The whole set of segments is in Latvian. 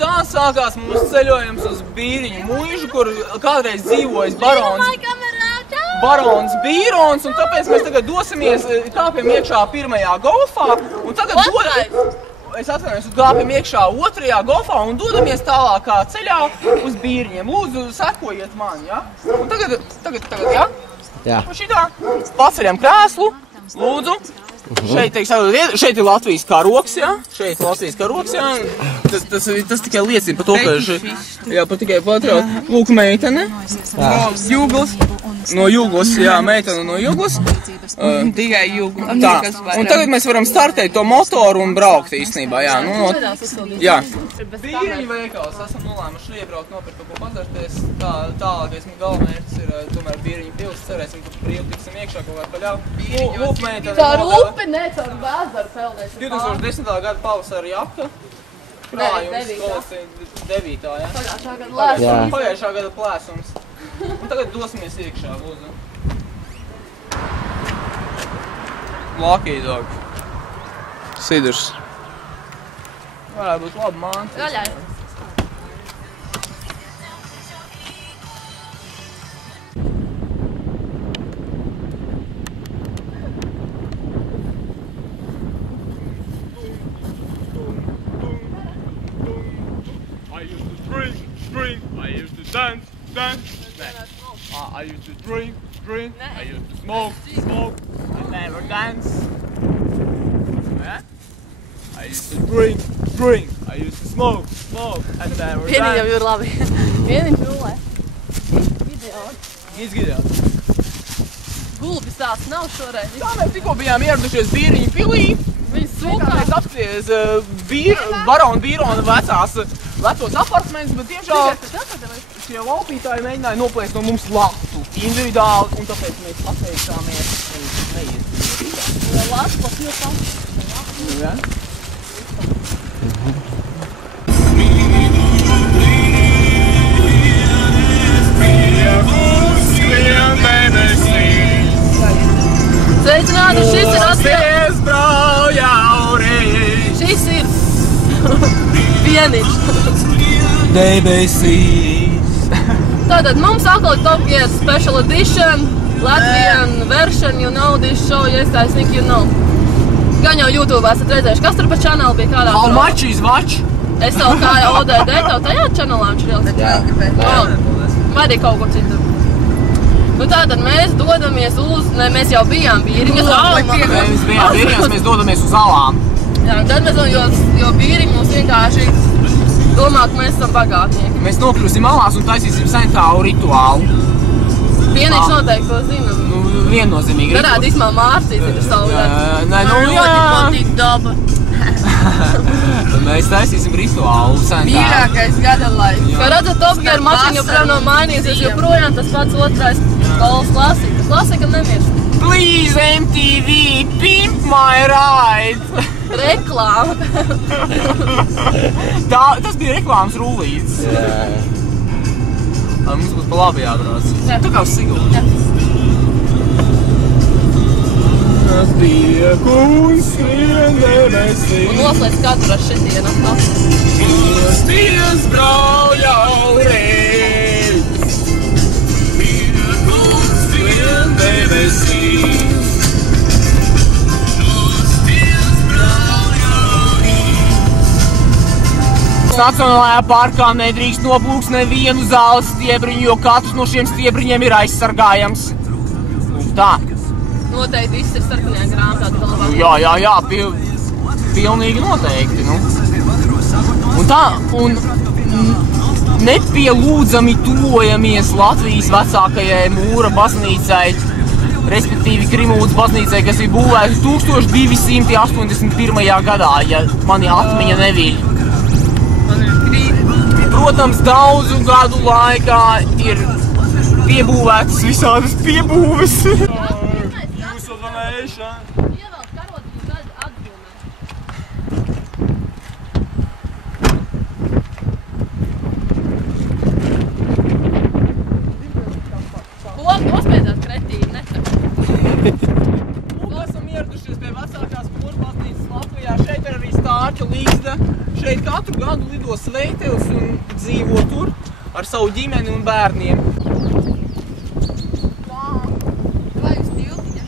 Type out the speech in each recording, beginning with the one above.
tā sākās mūsu ceļojums uz Bīriņu muižu, kur kādreiz dzīvojas barons Bīrons, un tāpēc mēs tagad dosimies, kāpjam iekšā pirmajā golfā, un tagad kāpjam iekšā otrajā golfā un dodamies tālākā ceļā uz Bīriņiem. Lūdzu, sekojiet man, ja? Un tagad, ja? Jā. Un šitā paceļam krēslu, lūdzu. Šeit ir Latvijas karoks, ja? Šeit ir Latvijas karoks, ja? Tas tikai liecina par to, ka tikai patraut. Lūk, meitene. Jūglas. No Jūglas, jā, meitene no Jūglas. Tikai Jūglas. Tā, un tagad mēs varam startēt to motoru un braukt īstenībā, jā. Jā. Bīriņu veikals, esam nolēmuši iebraukt, nopirkt kaut ko padzerties. Tālākais galvenmērķis ir tomēr Bīriņu pils. Cerēsim, ka brīvi tiksim iekšā kaut kā paļauj. Lūk, meitene. Caur upi, ne caur vēzaru peldēsim. 2010. gada pavasara jaka. Krājums, kolekcija 9. jā? Pagājušā gada plēsums. Un tagad dosimies iekšā, lūdzu. Lucky dog. Sidrs. Varētu būt laba mānta. Gaļai. I used to dance. I used to drink. I used to smoke. I never dance. I used to drink. I used to smoke. I never dance. Vienīgi jau ir labi. Vieniņš nulē. Izgidējāt. Gulbis tās nav šoreiz. Tā mēs tikko bijām ieradušies Bīriņu pilī. Viņas sūkā. Mēs apskaties barona Bīrona vecos apartamentus, bet tiešām šie laupītāji mēģināja noplēst no mums latu individuāli, un tāpēc mēs atteicāmies neiesties. Latu pasniegtām. Jā? Sveicināti, šis ir Ties braujaurīs. Šis ir vieniņš. Debesīs. Tātad mums atkal ir Top Gear Special Edition, Latvian version, you know this show, yes, I think you know. Gan jau YouTube esat redzējuši, kas tur pa channel bija kādā? How much is watch? SLK ODD, tev tajā channelā viņš ir ieliks? Jā. Vai arī kaut ko citu. Nu tātad mēs dodamies uz, mēs jau bijām Bīriņas Mēs bijām Bīriņas, mēs dodamies uz alām. Jā, tad mēs, jo Bīriņi mums vienkārši domā, ka mēs esam bagātnieki. Mēs nokļūsim alās un taisīsim sentāvu rituālu. Vienīgs noteikti to zina. Nu, viennozīmīgi. Darāt īsmā Mārcīs ir savu darbu. Nē, nu jā. Ļoti patīk daba. Mēs taisīsim rituālu sentāvu. Mīļākais gada laiks. Kā redzat, Top Gear mašīna joprojām nav mainījusies, joprojām tas pats otrais kolas klasika. Klasika nemirst. Please MTV, pimp my ride! Reklāma. Tas bija reklāmas rullītes. Mums būs pa labi jābrauc. Tu kā uz Siguldu. Tas bija kungs, skrien debesīs. Un noslēdz katru ar šitienu. Ties braujaurīs. Skrien debesīs. Nacionālajā parkā nedrīkst noplūks nevienu zāles stiebriņu, jo katrs no šiem stiebriņiem ir aizsargājams. Tā. Noteikti viss ir sarkanajā grāmatā galvā. Jā, pilnīgi noteikti, nu. Un tā, un nepielūdzami tuvojamies Latvijas vecākajai mūra baznīcai, respektīvi Krimūdas baznīcai, kas ir būvēta 1281. gadā, ja mani atmiņa nevīļ. Protams, daudzu gadu laikā ir piebūvētas visādas piebūves. Jūsu donation. Ievēl karotes uz atbūmē. Ko nospēdzāt kretīni, netap? Esam ieradušies pie vecākās mūra baznīcas Latvijā. Šeit ir arī Stāča līgzda. Šeit katru gadu lido sveitelis un dzīvo tur ar savu ģimeni un bērniem. Vai uz tiltiņa?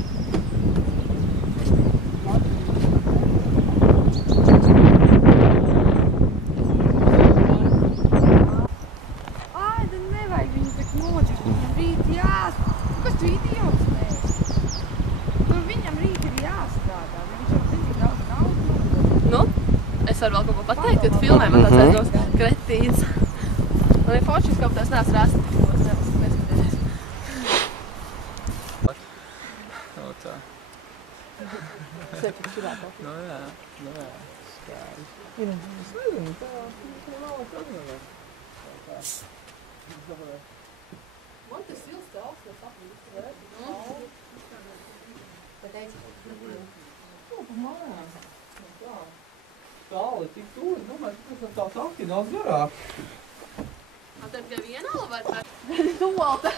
Ai, tad nevajag viņu tak noķert. Viņam rīt Kas tu idiots mēs? Viņam rīt ir jāstrādā. Viņš jau zina, cik daudz naudas. Nu, es varu vēl kaut ko pateikt, kad filmē man tāds aizdos kretīns. Man ir foršas, kaut tās neesmu rasti. No tā. Sepi šurā kaut. No jā. Skāri. Es nezinu, tā nav problēma. Man tas ilgs augsts, es aplīstu vērti. Tāli tik tur, domāju, ka tā takti daudz garāk. Man tev tikai viena ala vai pēc? Tuvalta.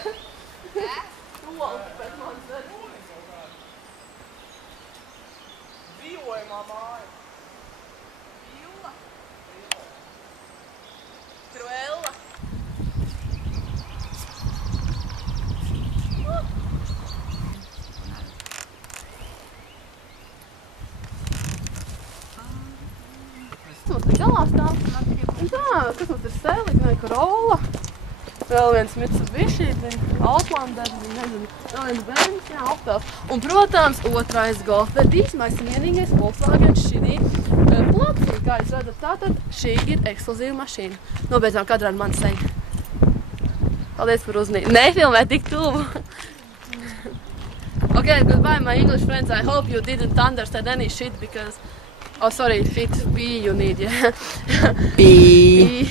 Tuvalta pēc manis vērti. Dzīvojumā māja. Vila. Cruella. Kas mums ir galā stāv? Tā, kas mums ir Celica vai Corolla? Vēl viens Mitsubishi, Outlander, nezinu, vēl viens Benz, jā, Opels. Un, protams, otrais Golf, bet īsmais vienīgais Volkswagen šī platforma, kā jūs redzat, tātad šī ir ekskluzīva mašīna. Nobeidzām kadrā ar mani seju. Paldies par uzmanību. Nefilmē tik tuvu. Okay, goodbye, my English friends. I hope you didn't understand any shit because... Oh, sorry, fit, P you need, yeah. P.